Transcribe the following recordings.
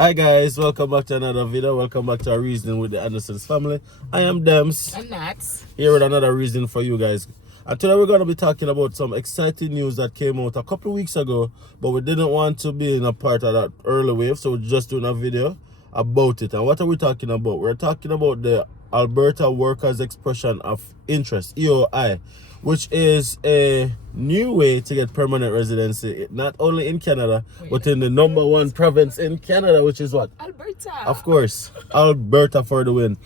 Hi guys, welcome back to another video. Welcome back to our reasoning with the Anderson's family. I am Dems. I'm Nats. Here with another reason for you guys. And today we're going to be talking about some exciting news that came out a couple of weeks ago, but we didn't want to be in a part of that early wave, so we're just doing a video about it. And what are we talking about? We're talking about the Alberta Workers Expression of Interest, EOI, which is a new way to get permanent residency, not only in Canada, but in the #1 province in Canada, which is what? Alberta. Of course, Alberta for the win.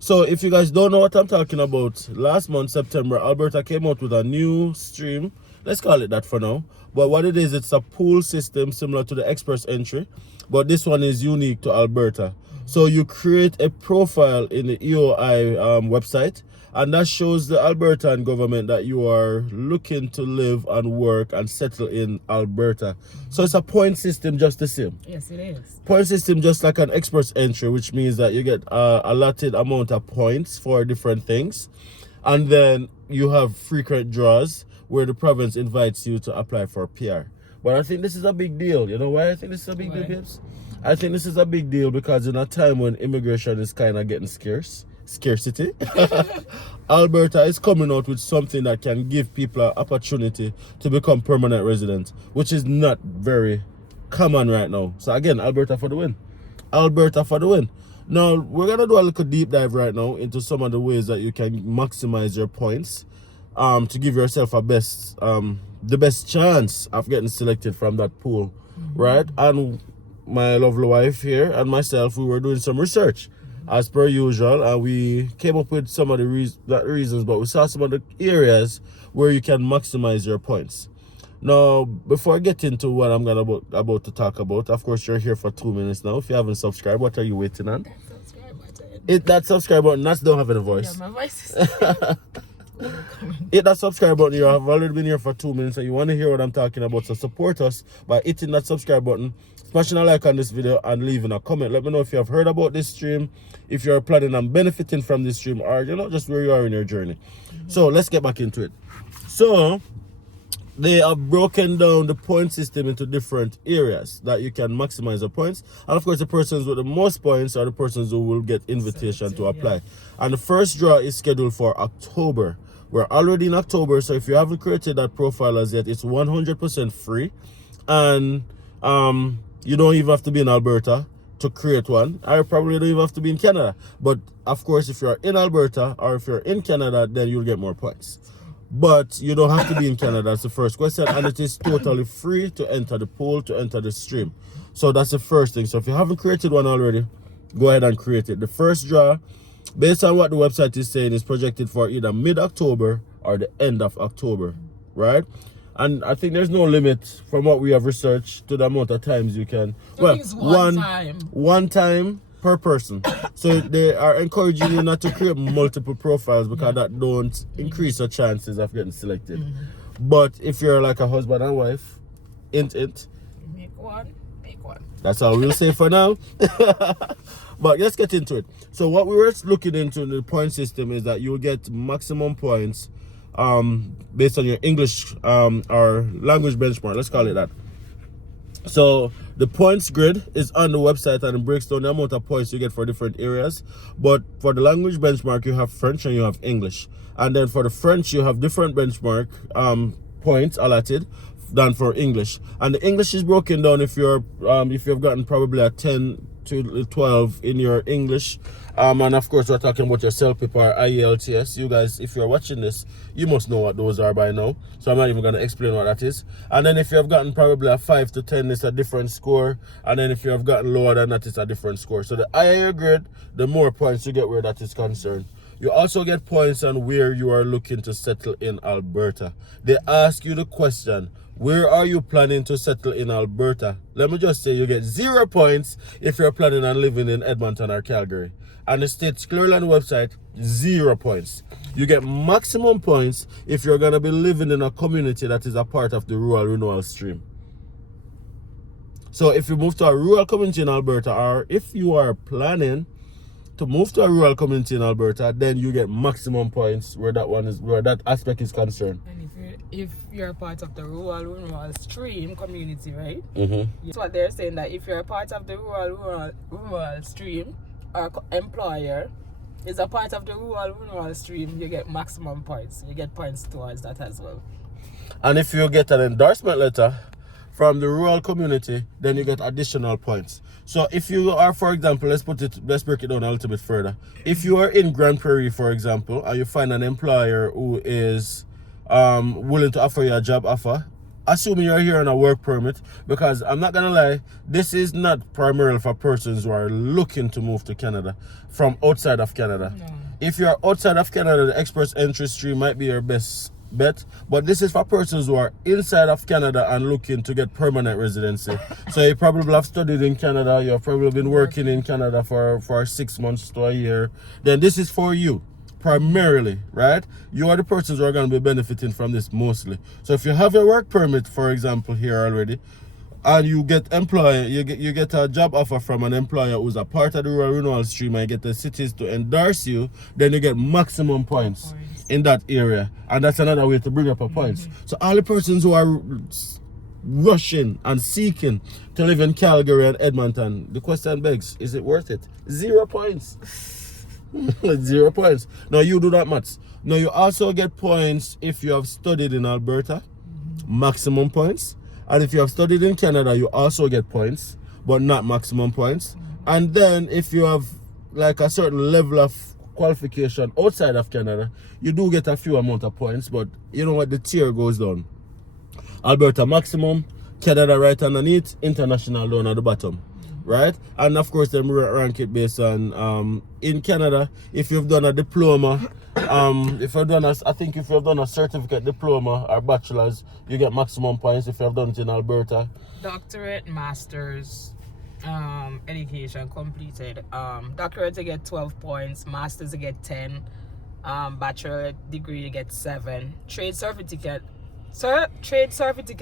So if you guys don't know what I'm talking about, last month, September, Alberta came out with a new stream. Let's call it that for now. But what it is, it's a pool system similar to the express entry, but this one is unique to Alberta. So you create a profile in the EOI website, and that shows the Albertan government that you are looking to live and work and settle in Alberta. So it's a point system just the same. Yes, it is. Point system just like an express entry, which means that you get a allotted amount of points for different things. And then you have frequent draws where the province invites you to apply for PR. But I think this is a big deal. You know why I think this is a big deal, babes? I think this is a big deal because in a time when immigration is kind of getting scarcity, Alberta is coming out with something that can give people an opportunity to become permanent residents, which is not very common right now. So again, Alberta for the win. Alberta for the win. Now, we're going to do a little deep dive right now into some of the ways that you can maximize your points to give yourself the best chance of getting selected from that pool, right? And my lovely wife here and myself, we were doing some research as per usual, and we came up with some of the reasons, but we saw some of the areas where you can maximize your points. Now, before I get into what I'm about to talk about, of course, you're here for 2 minutes now. If you haven't subscribed, what are you waiting on? That subscribe button. Hit that subscribe button. That's don't have any voice. Yeah, my voice is Hit that subscribe button. You have already been here for 2 minutes and you want to hear what I'm talking about, so support us by hitting that subscribe button, smashing a like on this video, and leaving a comment. Let me know if you have heard about this stream, if you're planning on benefiting from this stream, or just where you are in your journey. So let's get back into it. So they have broken down the point system into different areas that you can maximize the points. And of course, the persons with the most points are the persons who will get invitation to apply. And the first draw is scheduled for October. We're already in October, so if you haven't created that profile as yet, it's 100% free. And you don't even have to be in Alberta to create one. I probably don't even have to be in Canada. But of course, if you're in Alberta or if you're in Canada, then you'll get more points. But you don't have to be in Canada. That's the first question. And it is totally free to enter the poll, to enter the stream. So that's the first thing. So if you haven't created one already, go ahead and create it. The first draw, based on what the website is saying, is projected for either mid-October or the end of October, right? And I think there's no limit from what we have researched to the amount of times you can. Well, one time per person. So they are encouraging you not to create multiple profiles because that don't increase your chances of getting selected. But if you're like a husband and wife, make one. That's all we'll say for now. But let's get into it. So what we were looking into in the point system is that you will get maximum points based on your English or language benchmark. Let's call it that. So the points grid is on the website and it breaks down the amount of points you get for different areas. But for the language benchmark, you have French and you have English. And then for the French, you have different benchmark points allotted than for English. And the English is broken down if you've gotten probably a 10 to 12 in your English. And of course, we're talking about your CELPIP or IELTS. You guys, if you're watching this, you must know what those are by now. So I'm not even going to explain what that is. And then if you have gotten probably a 5 to 10, it's a different score. And then if you have gotten lower than that, it's a different score. So the higher your grade, the more points you get where that is concerned. You also get points on where you are looking to settle in Alberta. They ask you the question, where are you planning to settle in Alberta? Let me just say you get 0 points if you're planning on living in Edmonton or Calgary. And it states clearly on the website, 0 points. You get maximum points if you're going to be living in a community that is a part of the rural renewal stream. So if you move to a rural community in Alberta, or if you are planning to move to a rural community in Alberta, then you get maximum points where that aspect is concerned. And if you're part of the rural stream community, right? Mm-hmm. That's what they're saying, that if you're a part of the rural stream, or employer is a part of the rural stream, you get maximum points. You get points towards that as well. And if you get an endorsement letter from the rural community, then you get additional points. So if you are, for example, let's break it down a little bit further. If you are in Grand Prairie, for example, and you find an employer who is willing to offer you a job offer, assuming you're here on a work permit, because I'm not gonna lie, this is not primarily for persons who are looking to move to Canada from outside of Canada. No. If you're outside of Canada, the express entry stream might be your best bet, but this is for persons who are inside of Canada and looking to get permanent residency. So you probably have studied in Canada, you've probably been working in Canada for 6 months to a year, then this is for you primarily, right? You are the persons who are going to be benefiting from this mostly. So if you have a work permit, for example, here already, and you get you get a job offer from an employer who's a part of the rural renewal stream, and you get the cities to endorse you, then you get maximum points in that area. And that's another way to bring up a points. So all the persons who are rushing and seeking to live in Calgary and Edmonton, the question begs, is it worth it? 0 points. 0 points. Now you do that much. Now you also get points if you have studied in Alberta, maximum points. And if you have studied in Canada, you also get points, but not maximum points. And then if you have like a certain level of qualification outside of Canada, you do get a few amount of points, but you know what, the tier goes down. Alberta maximum, Canada right underneath, international down at the bottom. Right? And of course them rank it based on in Canada, if you've done a diploma, if you've done a certificate diploma or bachelor's, you get maximum points. If you've done it in Alberta, doctorate, master's education completed, doctorate you get 12 points, master's you get 10, bachelor degree you get 7, trade certificate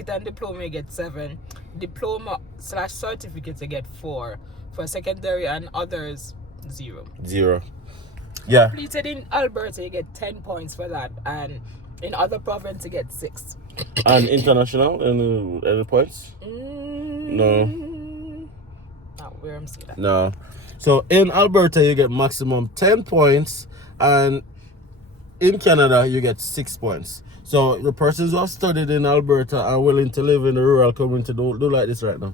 and diploma you get 7, diploma/certificate you get 4, for secondary and others 0. Yeah. Completed in Alberta you get 10 points for that, and in other provinces you get 6. And international, any points? No. Not where I'm seeing that. No. So in Alberta you get maximum 10 points, and in Canada you get 6 points. So the persons who have studied in Alberta are willing to live in the rural community. Do like this right now.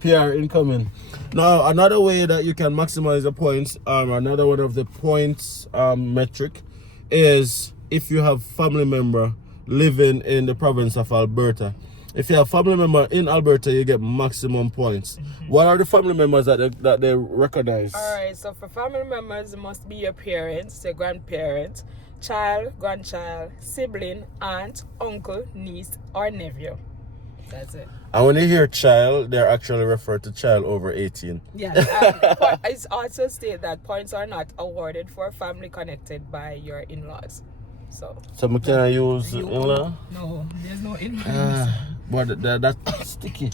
PR incoming. Now another way that you can maximize the points, another one of the points metric, is if you have family member living in the province of Alberta. If you have family member in Alberta, you get maximum points. What are the family members that they recognize? Alright, so for family members, it must be your parents, your grandparents, child, grandchild, sibling, aunt, uncle, niece, or nephew. That's it. And when you hear child, they're actually referred to child over 18. Yeah. It's also stated that points are not awarded for family connected by your in-laws. So we can use in-law? No, there's no in-laws. But that's sticky.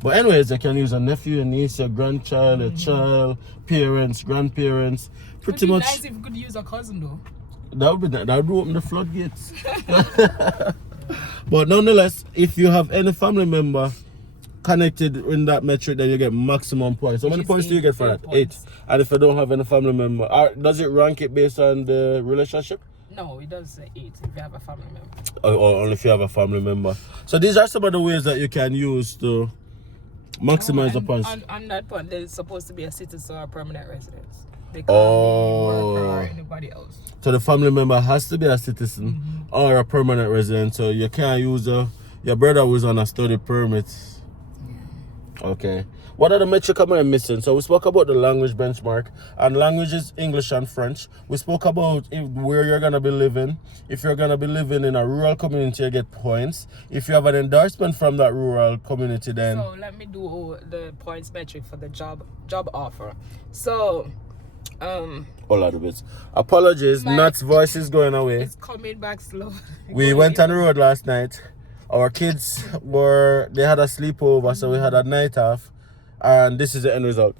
But anyways, they can use a nephew, a niece, a grandchild, a child, parents, grandparents. Pretty much. It'd be nice if you could use a cousin though. That would open the floodgates. But nonetheless, if you have any family member connected in that metric, then you get maximum points. How many points do you get for that? 8. And if you don't have any family member, does it rank it based on the relationship? No, it does say 8 if you have a family member. Or only if you have a family member. So these are some of the ways that you can use to maximize the points. On that point, they're supposed to be a citizen or a permanent resident. They can't be worker or anybody else. So the family member has to be a citizen or a permanent resident. So you can't use your brother who's on a study permit. Okay. What are the metrics I'm missing? So we spoke about the language benchmark, and language is English and French. We spoke about where you're going to be living. If you're going to be living in a rural community, you get points. If you have an endorsement from that rural community, then... So let me do the points metric for the job offer. So... All out of it. Apologies, Nat's voice is going away. It's coming back slow. We went on the road last night. Our kids they had a sleepover, so we had a night off. And this is the end result.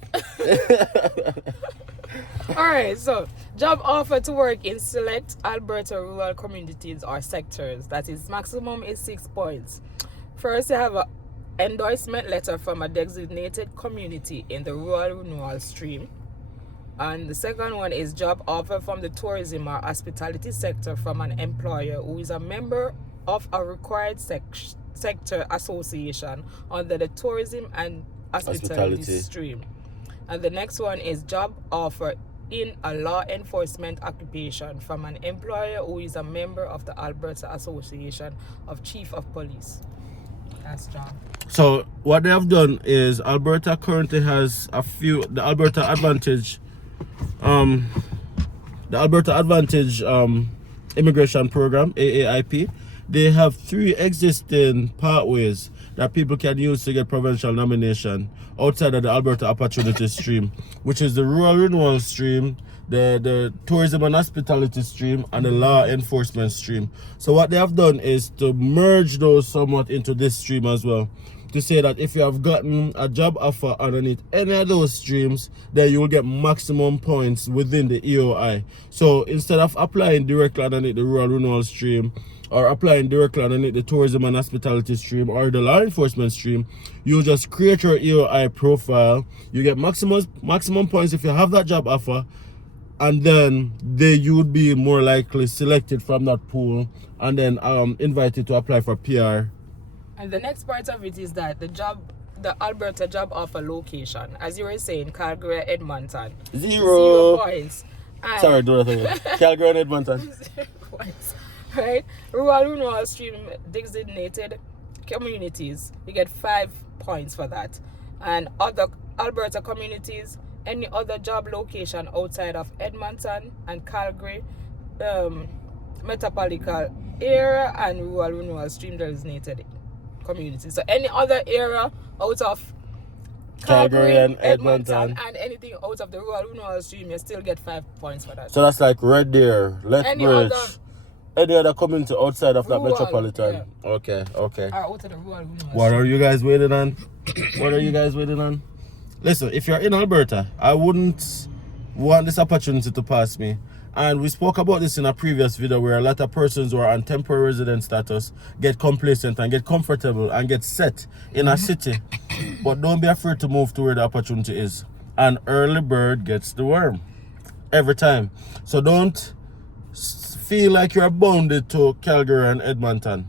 Alright, so job offer to work in select Alberta rural communities or sectors. That is, maximum is 6 points. First, you have an endorsement letter from a designated community in the rural renewal stream. And the second one is job offer from the tourism or hospitality sector from an employer who is a member of a required sector association under the tourism and hospitality stream. And the next one is job offer in a law enforcement occupation from an employer who is a member of the Alberta Association of Chief of Police. That's job. So what they have done is Alberta currently has the Alberta Advantage immigration program, AAIP. They have 3 existing pathways that people can use to get provincial nomination outside of the Alberta Opportunity Stream, which is the Rural Renewal Stream, the Tourism and Hospitality Stream, and the Law Enforcement Stream. So what they have done is to merge those somewhat into this stream as well, to say that if you have gotten a job offer underneath any of those streams, then you will get maximum points within the EOI. So instead of applying directly underneath the Rural Renewal Stream, or applying directly underneath the Tourism and Hospitality Stream or the Law Enforcement Stream, you just create your EOI profile. You get maximum points if you have that job offer, and then you would be more likely selected from that pool and then invited to apply for PR. And the next part of it is that the Alberta job offer location, as you were saying, Calgary, Edmonton, 0 points. And Sorry, do that again. Calgary and Edmonton. 0 points. Right? Rural Renewal Stream designated communities, you get 5 points for that. And other Alberta communities, any other job location outside of Edmonton and Calgary, metropolitan area and Rural Renewal Stream designated communities. So any other area out of Calgary and Edmonton and anything out of the Rural Renewal Stream, you still get 5 points for that. So that's like Red Deer, Lethbridge, any other community outside of that metropolitan. Yeah. Okay. Or out of the Rural Renewal Stream. What are you guys waiting on? Listen, if you're in Alberta, I wouldn't want this opportunity to pass me. And we spoke about this in a previous video where a lot of persons who are on temporary resident status get complacent and get comfortable and get set in a city. But don't be afraid to move to where the opportunity is. An early bird gets the worm. Every time. So don't feel like you're bounded to Calgary and Edmonton.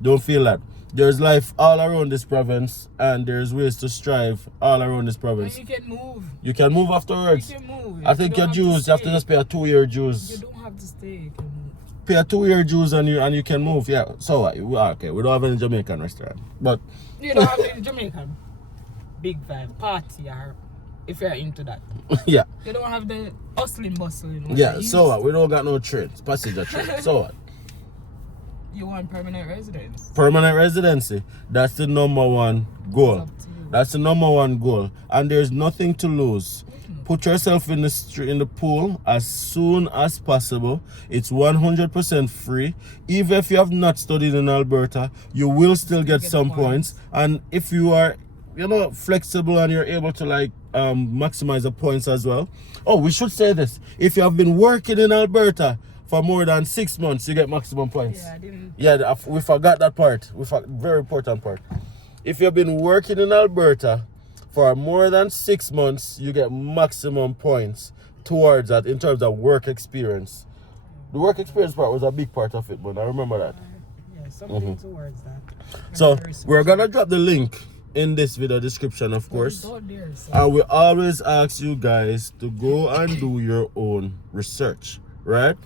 Don't feel that. There's life all around this province, and there's ways to strive all around this province. And you can move. You can move afterwards. You can move. I think your dues, you have to just pay a 2-year dues. You don't have to stay, you can move. Pay a 2-year dues and you can move. Yeah. So okay, we don't have any Jamaican restaurant. But you don't have any Jamaican big vibe party or if you're into that. Yeah. You don't have the bustling. Yeah, so what? We don't got no trains, passenger train. So what? You want permanent residence? Permanent residency. That's the number one goal. That's the number one goal. And there's nothing to lose. Put yourself in the pool as soon as possible. It's 100% free. Even if you have not studied in Alberta, you will still get some points. And if you are, flexible and you're able to maximize the points as well. Oh, we should say this. If you have been working in Alberta for more than 6 months, you get maximum points. Yeah, I didn't. Yeah, we forgot that part. Very important part. If you've been working in Alberta for more than 6 months, you get maximum points towards that in terms of work experience. The work experience part was a big part of it, but I remember that. Yeah, something towards that. So we're gonna drop the link in this video description, of course. And we always ask you guys to go and do your own research, right?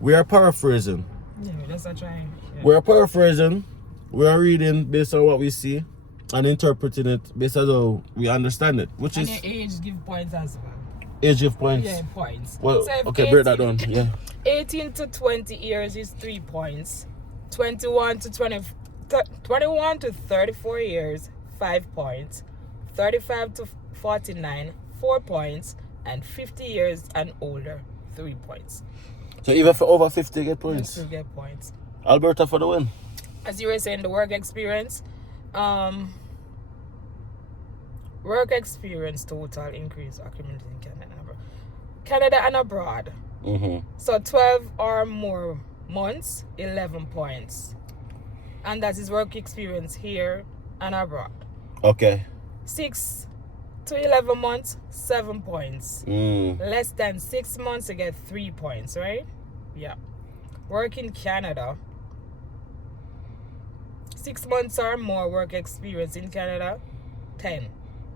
We are paraphrasing. Yeah, that's a try. Yeah. We are paraphrasing. We are reading based on what we see and interpreting it based on how we understand it. Which and is your age give points as well. Age give points. Yeah, points. Well, So okay, break that down. Yeah. 18 to 20 years is 3 points. 21 to 34 years, 5 points. 35 to 49, 4 points. And 50 years and older, 3 points. So even for over 50, you get You points. still get points. Alberta for the win. As you were saying, the work experience, Work experience total increase accumulated in Canada and abroad. So 12 or more months, 11 points. And that is work experience here and abroad. Okay. 6 to 11 months, 7 points. Less than 6 months, you get 3 points, right? Yeah. Work in Canada. 6 months or more work experience in Canada, 10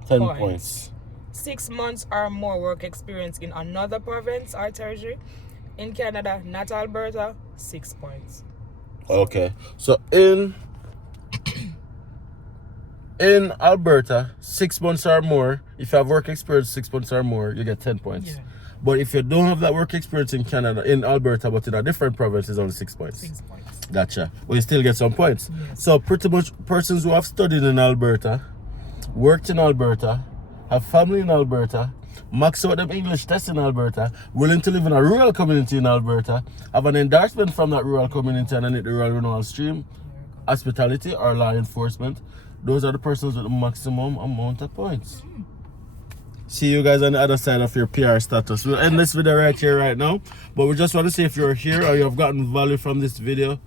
points. 6 months or more work experience in another province or territory in Canada, not Alberta, 6 points. Okay. So in Alberta, 6 months or more, if you have work experience 6 months or more, you get 10 points. Yeah. But if you don't have that work experience in Canada, in Alberta, but in a different province, it's only 6 points. 6 points. Gotcha. But you still get some points. Yes. So pretty much persons who have studied in Alberta, worked in Alberta, have family in Alberta, max out them English tests in Alberta, willing to live in a rural community in Alberta, have an endorsement from that rural community and hit the rural renewal stream, hospitality or law enforcement. Those are the persons with the maximum amount of points. See you guys on the other side of your PR status. We'll end this video right here, right now. But we just want to say if you're here or you have gotten value from this video,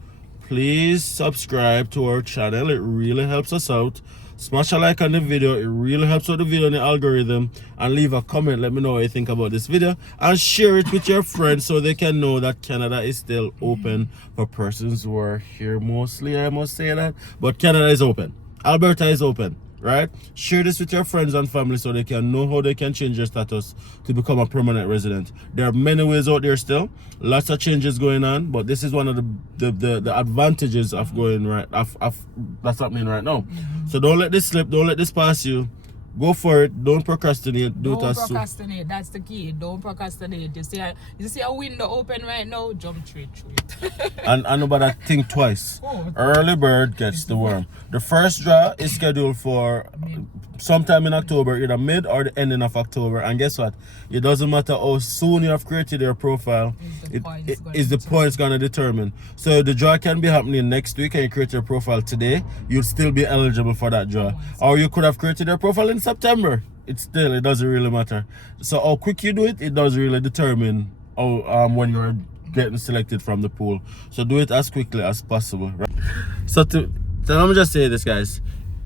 please subscribe to our channel. It really helps us out. Smash a like on the video. It really helps out the video and the algorithm. And leave a comment. Let me know what you think about this video. And share it with your friends so they can know that Canada is still open for persons who are here mostly. I must say that. But Canada is open. Alberta is open. Right? Share this with your friends and family so they can know how they can change their status to become a permanent resident. There are many ways out there still. Lots of changes going on, but this is one of the advantages of going right of that's happening right now. So don't let this slip, don't let this pass you. Go for it. Don't procrastinate. Don't procrastinate. That's the key. Don't procrastinate. You see a window open right now, jump straight through it. and nobody think twice. Early bird gets the worm. The first draw is scheduled for sometime in October, either mid or the ending of October. And guess what? It doesn't matter how soon you have created your profile. Is the points gonna determine. So the draw can be happening next week and you create your profile today, you'll still be eligible for that draw. Or you could have created your profile in September. It doesn't really matter. So how quick you do it, it does really determine how when you're getting selected from the pool. So do it as quickly as possible, right? So let me just say this, guys.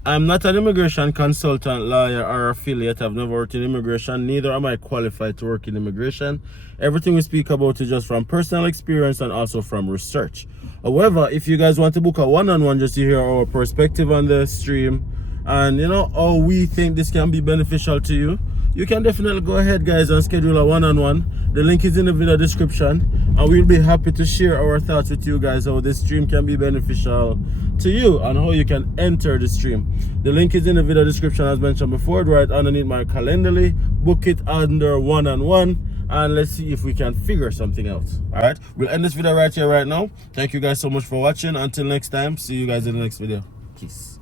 I'm not an immigration consultant, lawyer, or affiliate. I've never worked in immigration. Neither am I qualified to work in immigration. Everything we speak about is just from personal experience and also from research. However, if you guys want to book a one-on-one just to hear our perspective on the stream and you know how we think this can be beneficial to you, you can definitely go ahead, guys, and schedule a one-on-one. The link is in the video description, and we'll be happy to share our thoughts with you guys, how this stream can be beneficial to you and how you can enter the stream. The link is in the video description as mentioned before, right underneath my Calendly. Book it under one-on-one, and let's see if we can figure something out. All right, we'll end this video right here, right now. Thank you guys so much for watching. Until next time, see you guys in the next video. Peace.